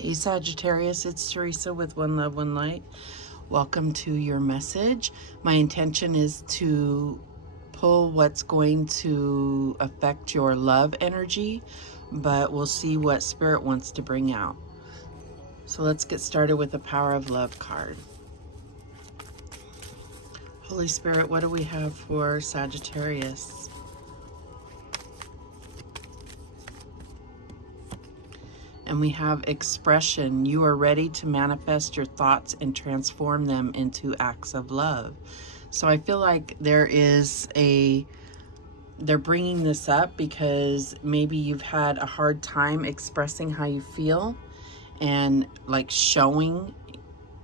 Hey Sagittarius, it's Teresa with One Love, One Light. Welcome to your message. My intention is to pull what's going to affect your love energy, but we'll see what Spirit wants to bring out. So let's get started with the Power of Love card. Holy Spirit, what do we have for Sagittarius? And we have expression. You are ready to manifest your thoughts and transform them into acts of love. So I feel like they're bringing this up because maybe you've had a hard time expressing how you feel and like showing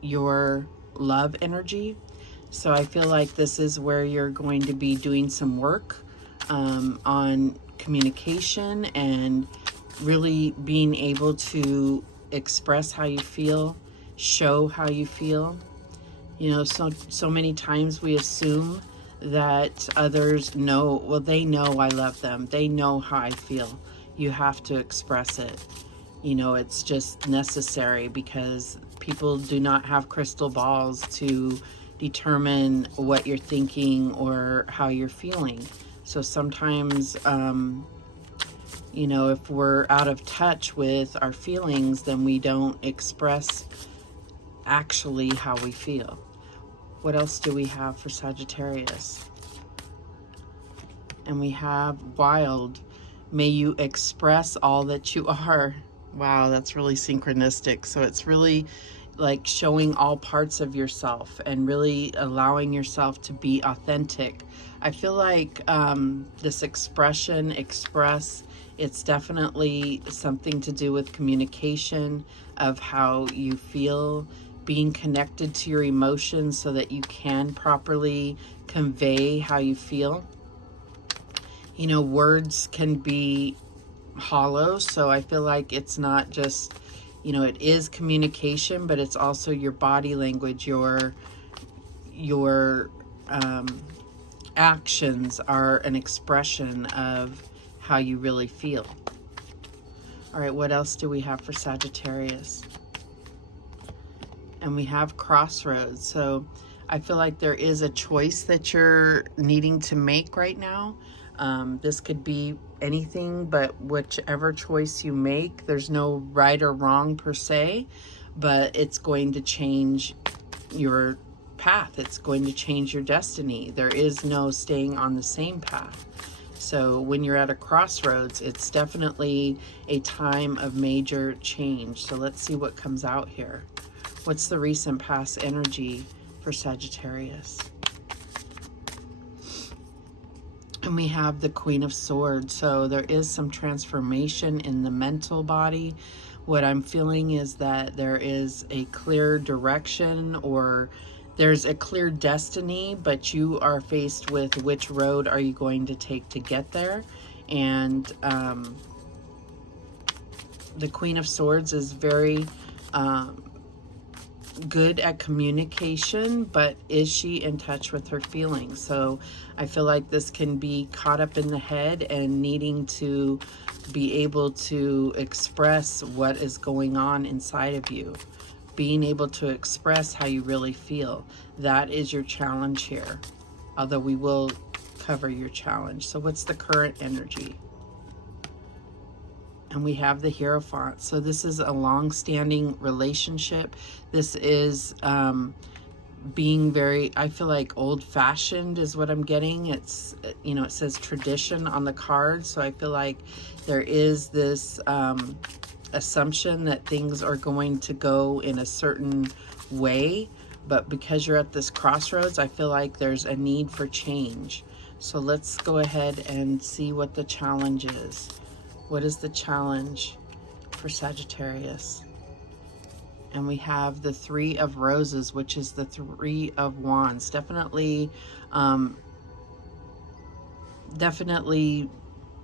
your love energy. So I feel like this is where you're going to be doing some work on communication and really being able to express how you feel, show how you feel. You know, so many times we assume that others know, well, they know I love them. They know how I feel. You have to express it. You know, it's just necessary because people do not have crystal balls to determine what you're thinking or how you're feeling. So sometimes, you know, if we're out of touch with our feelings, then we don't express actually how we feel. What else do we have for Sagittarius? And we have wild. May you express all that you are. Wow, that's really synchronistic. So it's really like showing all parts of yourself and really allowing yourself to be authentic. I feel like this expression, express, it's definitely something to do with communication of how you feel, being connected to your emotions so that you can properly convey how you feel. You know, words can be hollow, so I feel like it's not just, you know, it is communication, but it's also your body language, your actions are an expression of how you really feel. All right, what else do we have for Sagittarius? And we have Crossroads. So I feel like there is a choice that you're needing to make right now. This could be anything, but whichever choice you make, there's no right or wrong per se, but it's going to change your path. It's going to change your destiny. There is no staying on the same path. So when you're at a crossroads, it's definitely a time of major change. So let's see what comes out here. What's the recent past energy for Sagittarius? And we have the Queen of Swords. So there is some transformation in the mental body. What I'm feeling is that there is a clear direction, or there's a clear destiny, but you are faced with which road are you going to take to get there. And the Queen of Swords is very good at communication, but is she in touch with her feelings? So I feel like this can be caught up in the head and needing to be able to express what is going on inside of you. Being able to express how you really feel. That is your challenge here. Although we will cover your challenge. So what's the current energy? And we have the Hierophant. So this is a long-standing relationship. This is being very, I feel like old-fashioned is what I'm getting. It's, you know, it says tradition on the card. So I feel like there is this assumption that things are going to go in a certain way, but because you're at this crossroads, I feel like there's a need for change. So let's go ahead and see what the challenge is. What is the challenge for Sagittarius? And we have the Three of Roses, which is the Three of Wands. Definitely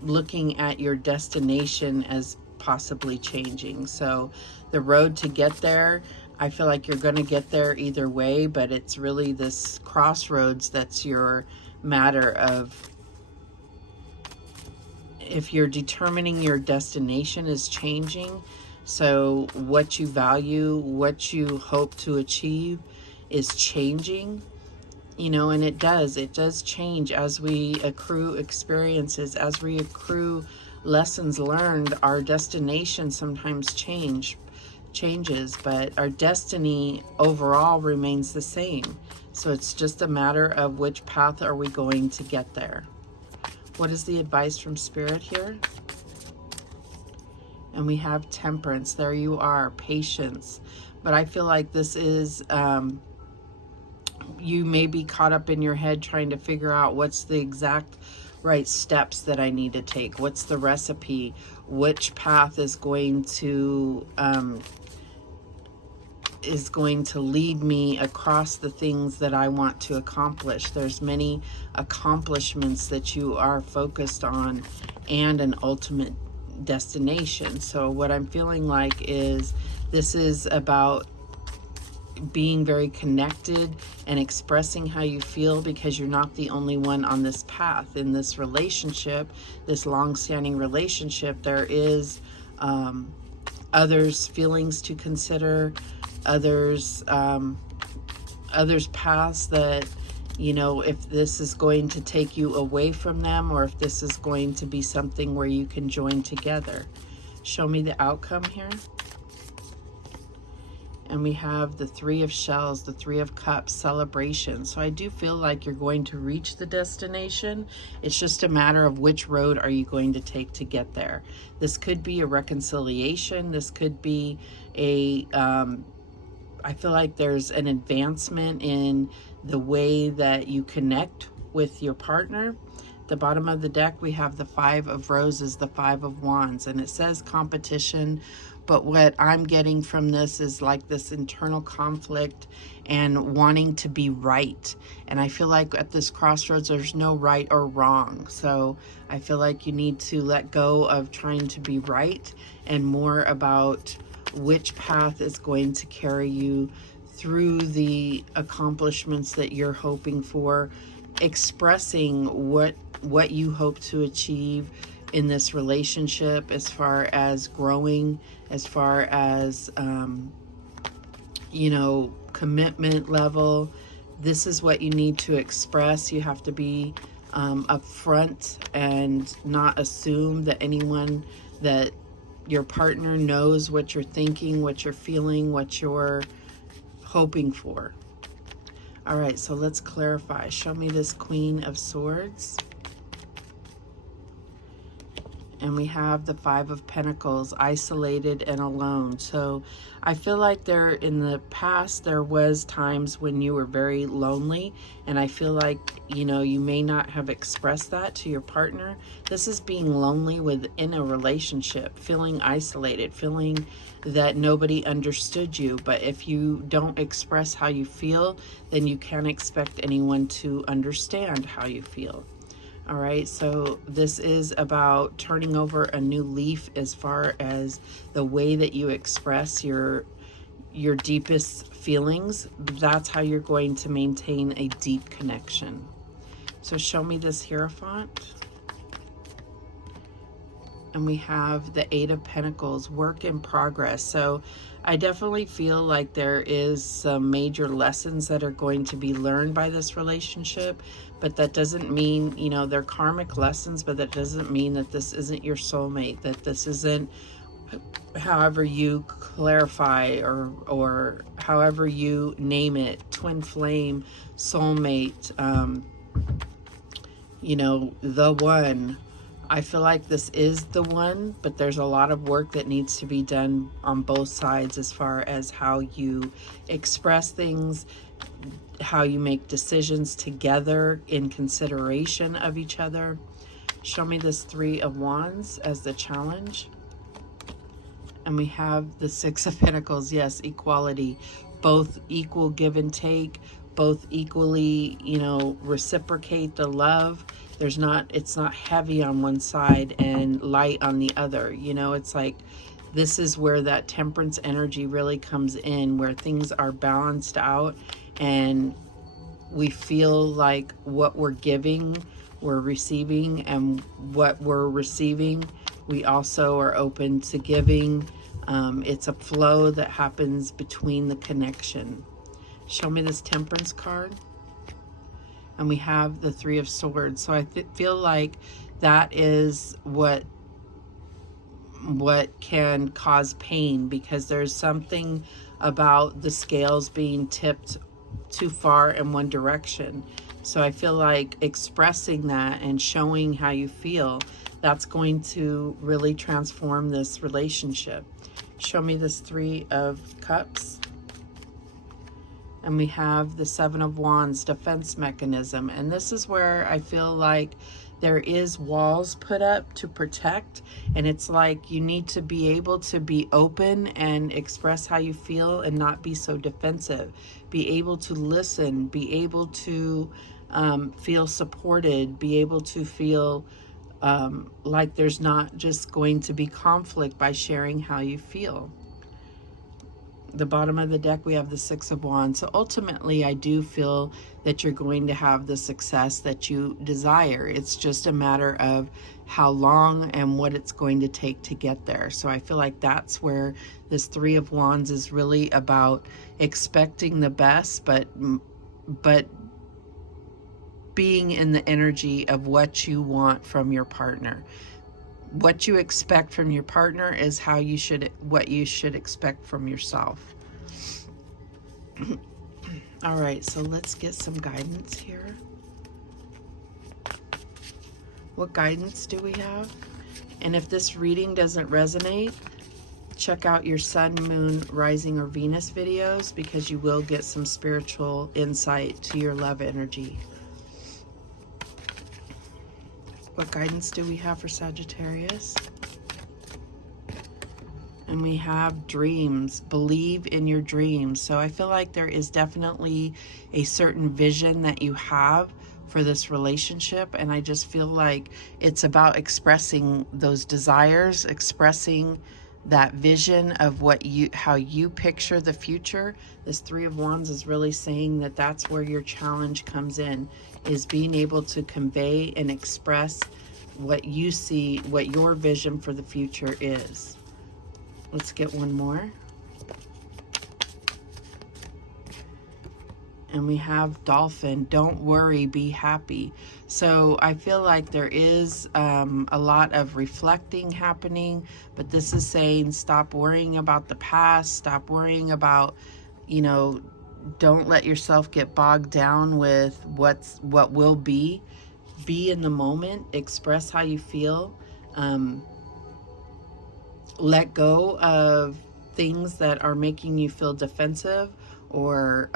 looking at your destination as possibly changing. So the road to get there, I feel like you're going to get there either way, but it's really this crossroads that's your matter of if you're determining your destination is changing. So what you value, what you hope to achieve is changing, you know, and it does change as we accrue experiences, as we accrue lessons learned. Our destination sometimes changes, but our destiny overall remains the same. So it's just a matter of which path are we going to get there. What is the advice from Spirit here? And we have Temperance. There you are. Patience. But I feel like this is, you may be caught up in your head trying to figure out what's the exact right steps that I need to take. What's the recipe? Which path is going to lead me across the things that I want to accomplish. There's many accomplishments that you are focused on and an ultimate destination. So what I'm feeling like is this is about being very connected and expressing how you feel, because you're not the only one on this path. In this relationship, this long-standing relationship, there is others' feelings to consider, others paths that, you know, if this is going to take you away from them, or if this is going to be something where you can join together. Show me the outcome here. And we have the Three of Shells, the Three of Cups, celebration. So I do feel like you're going to reach the destination. It's just a matter of which road are you going to take to get there. This could be a reconciliation. This could be a, I feel like there's an advancement in the way that you connect with your partner. At the bottom of the deck, we have the Five of Roses, the Five of Wands, and it says competition. But what I'm getting from this is like this internal conflict and wanting to be right. And I feel like at this crossroads, there's no right or wrong. So I feel like you need to let go of trying to be right and more about which path is going to carry you through the accomplishments that you're hoping for, expressing what you hope to achieve in this relationship, as far as growing, as far as you know, commitment level. This is what you need to express. You have to be upfront and not assume that anyone, that your partner knows what you're thinking, what you're feeling, what you're hoping for. All right, so let's clarify. Show me this Queen of Swords. And we have the Five of Pentacles, isolated and alone. So I feel like in the past, there was times when you were very lonely. And I feel like, you know, you may not have expressed that to your partner. This is being lonely within a relationship, feeling isolated, feeling that nobody understood you. But if you don't express how you feel, then you can't expect anyone to understand how you feel. All right, so this is about turning over a new leaf as far as the way that you express your deepest feelings. That's how you're going to maintain a deep connection. So show me this Hierophant. And we have the Eight of Pentacles, work in progress. So I definitely feel like there is some major lessons that are going to be learned by this relationship, but that doesn't mean, you know, they're karmic lessons, but that doesn't mean that this isn't your soulmate, that this isn't, however you clarify or however you name it, twin flame, soulmate, you know, the one. I feel like this is the one, but there's a lot of work that needs to be done on both sides as far as how you express things, how you make decisions together in consideration of each other. Show me this Three of Wands as the challenge. And we have the Six of Pentacles. Yes, equality. Both equal give and take. Both equally, you know, reciprocate the love. It's not heavy on one side and light on the other. You know, it's like, this is where that temperance energy really comes in, where things are balanced out and we feel like what we're giving, we're receiving, and what we're receiving, we also are open to giving. It's a flow that happens between the connection. Show me this Temperance card. And we have the Three of Swords. So I feel like that is what can cause pain, because there's something about the scales being tipped too far in one direction. So I feel like expressing that and showing how you feel, that's going to really transform this relationship. Show me this Three of Cups. And we have the Seven of Wands, defense mechanism. And this is where I feel like there is walls put up to protect. And it's like you need to be able to be open and express how you feel and not be so defensive. Be able to listen, be able to feel supported, be able to feel like there's not just going to be conflict by sharing how you feel. The bottom of the deck, we have the Six of Wands. So ultimately, I do feel that you're going to have the success that you desire. It's just a matter of how long and what it's going to take to get there. So I feel like that's where this Three of Wands is really about expecting the best, but being in the energy of what you want from your partner. What you expect from your partner is what you should expect from yourself. All right, so let's get some guidance here. What guidance do we have? And if this reading doesn't resonate, check out your Sun, Moon, Rising, or Venus videos, because you will get some spiritual insight to your love energy. What guidance do we have for Sagittarius? And we have dreams. Believe in your dreams. So I feel like there is definitely a certain vision that you have for this relationship. And I just feel like it's about expressing those desires, expressing that vision of how you picture the future. This Three of Wands is really saying that that's where your challenge comes in, is being able to convey and express what you see, what your vision for the future is. Let's get one more. And we have Dolphin. Don't worry, be happy. So I feel like there is a lot of reflecting happening, but this is saying stop worrying about the past, stop worrying about, don't let yourself get bogged down with what will be. Be in the moment, express how you feel, let go of things that are making you feel defensive or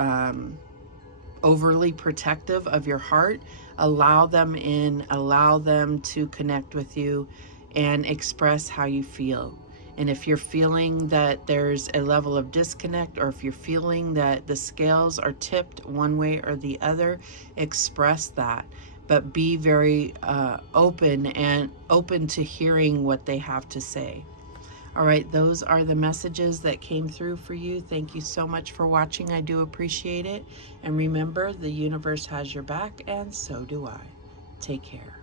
overly protective of your heart. Allow them in, allow them to connect with you, and express how you feel. And if you're feeling that there's a level of disconnect, or if you're feeling that the scales are tipped one way or the other, express that. But be very open to hearing what they have to say. All right, those are the messages that came through for you. Thank you so much for watching. I do appreciate it. And remember, the universe has your back, and so do I. Take care.